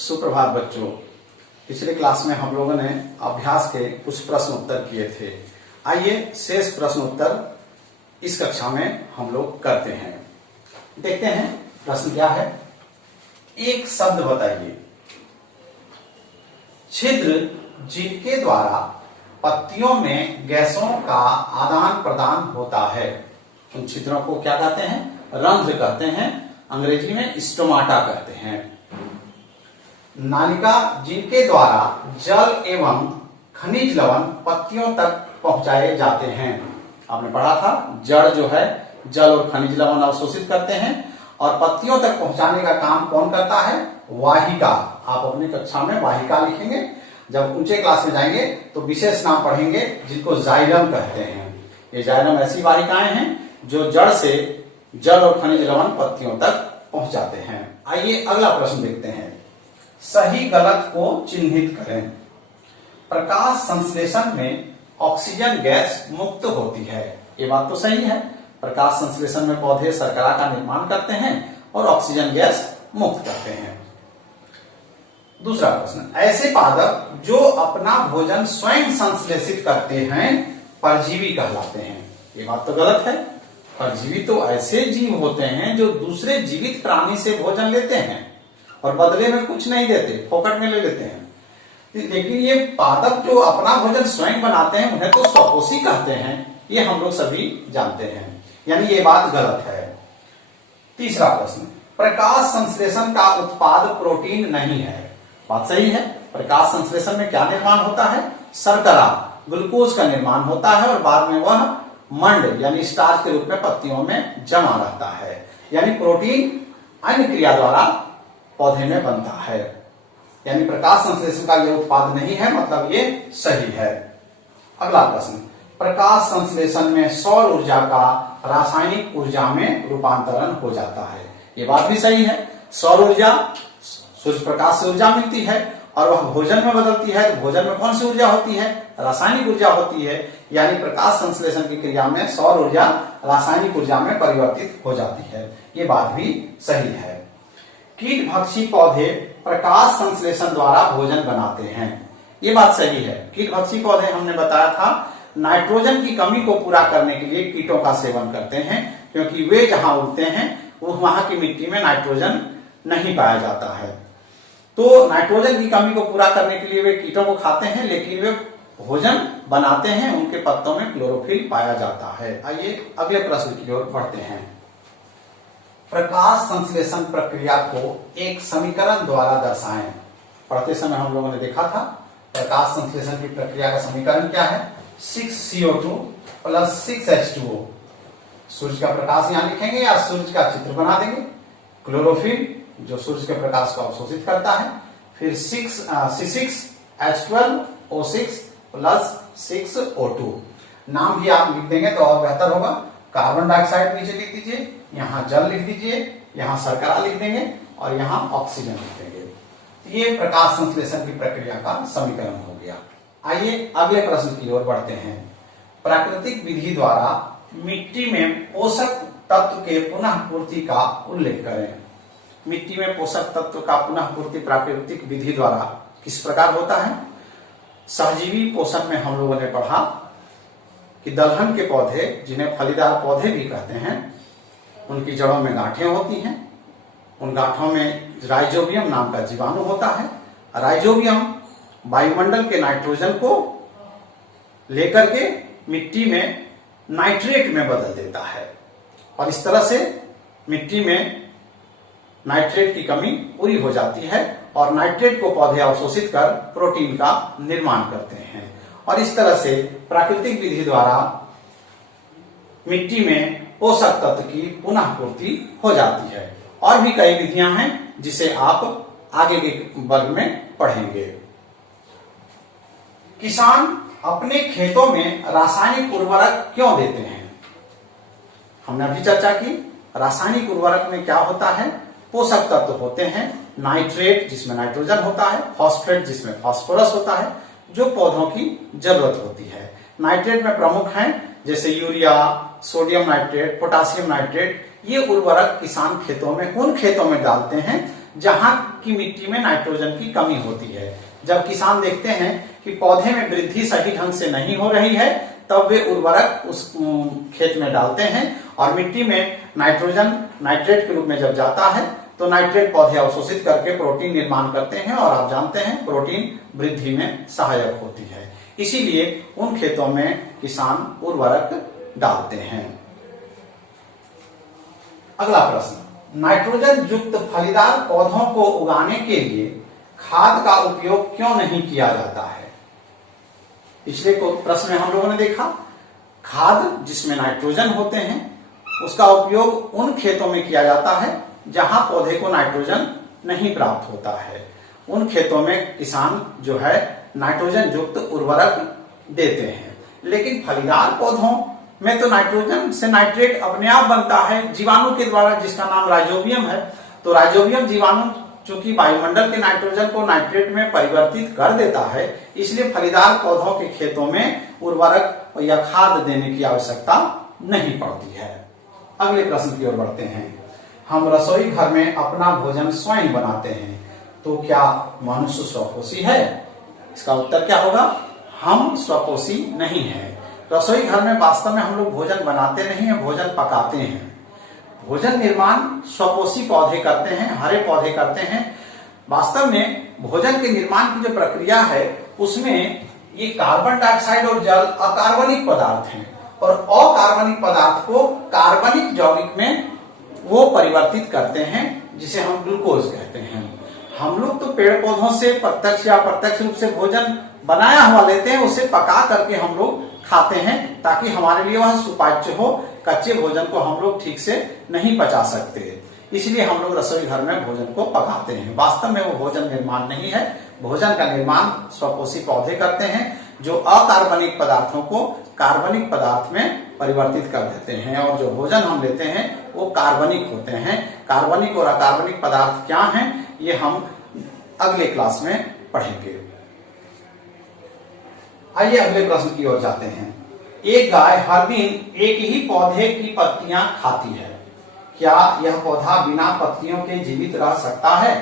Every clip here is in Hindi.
सुप्रभात बच्चों। पिछले क्लास में हम लोगों ने अभ्यास के कुछ प्रश्न उत्तर किए थे। आइए शेष प्रश्न उत्तर इस कक्षा में हम लोग करते हैं। देखते हैं प्रश्न क्या है। एक शब्द बताइए, छिद्र जिनके द्वारा पत्तियों में गैसों का आदान प्रदान होता है। उन छिद्रों को क्या कहते हैं? रंध्र कहते हैं, अंग्रेजी में स्टोमाटा कहते हैं। नालिका जिनके द्वारा जल एवं खनिज लवण पत्तियों तक पहुंचाए जाते हैं। आपने पढ़ा था, जड़ जो है जल और खनिज लवण अवशोषित करते हैं और पत्तियों तक पहुंचाने का काम कौन करता है? वाहिका। आप अपनी कक्षा में वाहिका लिखेंगे। जब ऊंचे क्लास में जाएंगे तो विशेष नाम पढ़ेंगे जिनको जाइलम कहते हैं। ये जाइलम ऐसी वाहिकाएं हैं जो जड़ से जल और खनिज लवण पत्तियों तक पहुंचाते हैं। आइए अगला प्रश्न देखते हैं। सही गलत को चिन्हित करें। प्रकाश संश्लेषण में ऑक्सीजन गैस मुक्त होती है। ये बात तो सही है। प्रकाश संश्लेषण में पौधे शर्करा का निर्माण करते हैं और ऑक्सीजन गैस मुक्त करते हैं। दूसरा प्रश्न, ऐसे पादप जो अपना भोजन स्वयं संश्लेषित करते हैं परजीवी कहलाते हैं। ये बात तो गलत है। परजीवी तो ऐसे जीव होते हैं जो दूसरे जीवित प्राणी से भोजन लेते हैं और बदले में कुछ नहीं देते, फोकट में ले लेते हैं। लेकिन ये पादप जो अपना भोजन स्वयं बनाते हैं उन्हें तो स्वपोषी कहते हैं। ये हम लोग सभी जानते हैं, यानी ये बात गलत है। तीसरा प्रश्न, प्रकाश संश्लेषण का उत्पाद प्रोटीन नहीं है। बात सही है। प्रकाश संश्लेषण में क्या निर्माण होता है? शर्करा, ग्लूकोज का निर्माण होता है और बाद में वह मंड यानी स्टार्च के रूप में पत्तियों में जमा रहता है। यानी प्रोटीन अन्य क्रिया द्वारा पौधे में बनता है। यानी प्रकाश संश्लेषण का यह उत्पाद नहीं है, मतलब ये सही है। अगला प्रश्न, प्रकाश संश्लेषण में सौर ऊर्जा का रासायनिक ऊर्जा में रूपांतरण हो जाता है। ये बात भी सही है। सौर ऊर्जा सूर्य प्रकाश से ऊर्जा मिलती है और वह भोजन में बदलती है। तो भोजन में कौन सी ऊर्जा होती है? रासायनिक ऊर्जा होती है। यानी प्रकाश संश्लेषण की क्रिया में सौर ऊर्जा रासायनिक ऊर्जा में परिवर्तित हो जाती है। ये बात भी सही है। कीट भक्षी पौधे प्रकाश संश्लेषण द्वारा भोजन बनाते हैं। ये बात सही है। कीट भक्षी पौधे हमने बताया था नाइट्रोजन की कमी को पूरा करने के लिए कीटों का सेवन करते हैं, क्योंकि वे जहां उगते हैं वहां की मिट्टी में नाइट्रोजन नहीं पाया जाता है। तो नाइट्रोजन की कमी को पूरा करने के लिए वे कीटों को खाते हैं, लेकिन वे भोजन बनाते हैं, उनके पत्तों में क्लोरोफिल पाया जाता है। आइए अगले प्रश्न की ओर बढ़ते हैं। प्रकाश संश्लेषण प्रक्रिया को एक समीकरण द्वारा दर्शाएं। पढ़ते समय हम लोगों ने देखा था प्रकाश संश्लेषण की प्रक्रिया का समीकरण क्या है? 6CO2 + 6H2O। सूर्य का प्रकाश यहां लिखेंगे या सूर्य का चित्र बना देंगे। क्लोरोफिल जो सूर्य के प्रकाश को अवशोषित करता है, फिर C6H12O6 + 6O2। नाम भी आप लिख देंगे तो और बेहतर होगा। कार्बन डाइऑक्साइड नीचे लिख दीजिए, यहाँ जल लिख दीजिए, यहाँ शर्करा लिख देंगे और यहाँ ऑक्सीजन लिख देंगे। तो ये प्रकाश संश्लेषण की प्रक्रिया का समीकरण हो गया। आइए अगले प्रश्न की ओर बढ़ते हैं। प्राकृतिक विधि द्वारा मिट्टी में पोषक तत्व के पुनः पूर्ति का उल्लेख करें। मिट्टी में पोषक तत्व का पुनः पूर्ति प्राकृतिक विधि द्वारा किस प्रकार होता है? सहजीवी पोषण में हम लोगों ने पढ़ा कि दलहन के पौधे, जिन्हें फलीदार पौधे भी कहते हैं, उनकी जड़ों में गांठें होती हैं। उन गांठों में राइजोबियम नाम का जीवाणु होता है। राइजोबियम वायुमंडल के नाइट्रोजन को लेकर के मिट्टी में नाइट्रेट में बदल देता है और इस तरह से मिट्टी में नाइट्रेट की कमी पूरी हो जाती है और नाइट्रेट को पौधे अवशोषित कर प्रोटीन का निर्माण करते हैं। और इस तरह से प्राकृतिक विधि द्वारा मिट्टी में पोषक तत्व की पुनः पूर्ति हो जाती है। और भी कई विधियां हैं जिसे आप आगे के वर्ग में पढ़ेंगे। किसान अपने खेतों में रासायनिक उर्वरक क्यों देते हैं? हमने अभी चर्चा की। रासायनिक उर्वरक में क्या होता है? पोषक तत्व होते हैं। नाइट्रेट जिसमें नाइट्रोजन होता है, फॉस्फेट जिसमें फास्फोरस होता है, जो पौधों की जरूरत होती है। नाइट्रेट में प्रमुख हैं जैसे urea, sodium nitrate, potassium nitrate. ये उर्वरक किसान खेतों में, उन खेतों में डालते हैं जहां की मिट्टी में नाइट्रोजन की कमी होती है। जब किसान देखते हैं कि पौधे में वृद्धि सही ढंग से नहीं हो रही है, तब वे उर्वरक उस खेत में डालते हैं और मिट्टी में नाइट्रोजन नाइट्रेट के रूप में जब जाता है तो नाइट्रेट पौधे अवशोषित करके प्रोटीन निर्माण करते हैं, और आप जानते हैं प्रोटीन वृद्धि में सहायक होती है। इसीलिए उन खेतों में किसान उर्वरक डालते हैं। अगला प्रश्न, नाइट्रोजन युक्त फलीदार पौधों को उगाने के लिए खाद का उपयोग क्यों नहीं किया जाता है? पिछले प्रश्न में हम लोगों ने देखा खाद जिसमें नाइट्रोजन होते हैं उसका उपयोग उन खेतों में किया जाता है जहां पौधे को नाइट्रोजन नहीं प्राप्त होता है। उन खेतों में किसान जो है नाइट्रोजन युक्त उर्वरक देते हैं, लेकिन फलीदार पौधों में तो नाइट्रोजन से नाइट्रेट अपने आप बनता है जीवाणु के द्वारा, जिसका नाम राइजोबियम है। तो राइजोबियम जीवाणु चूंकि वायुमंडल के नाइट्रोजन को नाइट्रेट में परिवर्तित कर देता है, इसलिए फलीदार पौधों के खेतों में उर्वरक या खाद देने की आवश्यकता नहीं पड़ती है। अगले प्रश्न की ओर बढ़ते हैं। हम रसोई घर में अपना भोजन स्वयं बनाते हैं, तो क्या मनुष्य स्वपोषी है? इसका उत्तर क्या होगा? हम स्वपोषी नहीं है। रसोई घर में वास्तव में हम लोग भोजन बनाते नहीं है, भोजन पकाते हैं। भोजन निर्माण स्वपोषी पौधे करते हैं, हरे पौधे करते हैं। वास्तव में भोजन के निर्माण की जो प्रक्रिया है उसमें ये कार्बन डाइऑक्साइड और जल अकार्बनिक पदार्थ हैं, और अकार्बनिक पदार्थ को कार्बनिक यौगिक में वो परिवर्तित करते हैं जिसे हम ग्लूकोज कहते हैं। हम लोग तो पेड़ पौधों से प्रत्यक्ष या अप्रत्यक्ष रूप से भोजन बनाया हुआ लेते हैं, उसे पका करके हम लोग खाते हैं ताकि हमारे लिए वह सुपाच्य हो। कच्चे भोजन को हम लोग ठीक से नहीं पचा सकते, इसलिए हम लोग रसोई घर में भोजन को पकाते हैं। वास्तव में वो भोजन निर्माण नहीं है। भोजन का निर्माण स्वपोषी पौधे करते हैं जो अकार्बनिक पदार्थों को कार्बनिक पदार्थ में परिवर्तित कर देते हैं, और जो भोजन हम लेते हैं वो कार्बनिक होते हैं। कार्बनिक और अकार्बनिक पदार्थ क्या हैं ये हम अगले क्लास में पढ़ेंगे। आइए अगले प्रश्न की ओर जाते हैं। एक गाय हर दिन एक ही पौधे की पत्तियां खाती है, क्या यह पौधा बिना पत्तियों के जीवित रह सकता है?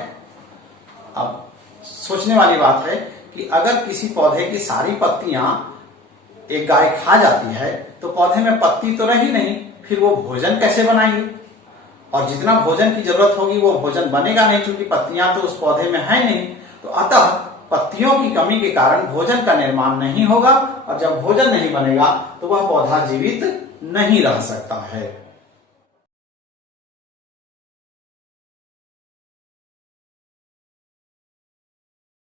अब सोचने वाली बात है कि अगर किसी पौधे की सारी पत्तियां एक गाय खा जाती है तो पौधे में पत्ती तो रही नहीं, फिर वो भोजन कैसे बनाएगी? और जितना भोजन की जरूरत होगी वो भोजन बनेगा नहीं, क्योंकि पत्तियां तो उस पौधे में है नहीं। तो अतः पत्तियों की कमी के कारण भोजन का निर्माण नहीं होगा, और जब भोजन नहीं बनेगा तो वह पौधा जीवित नहीं रह सकता है।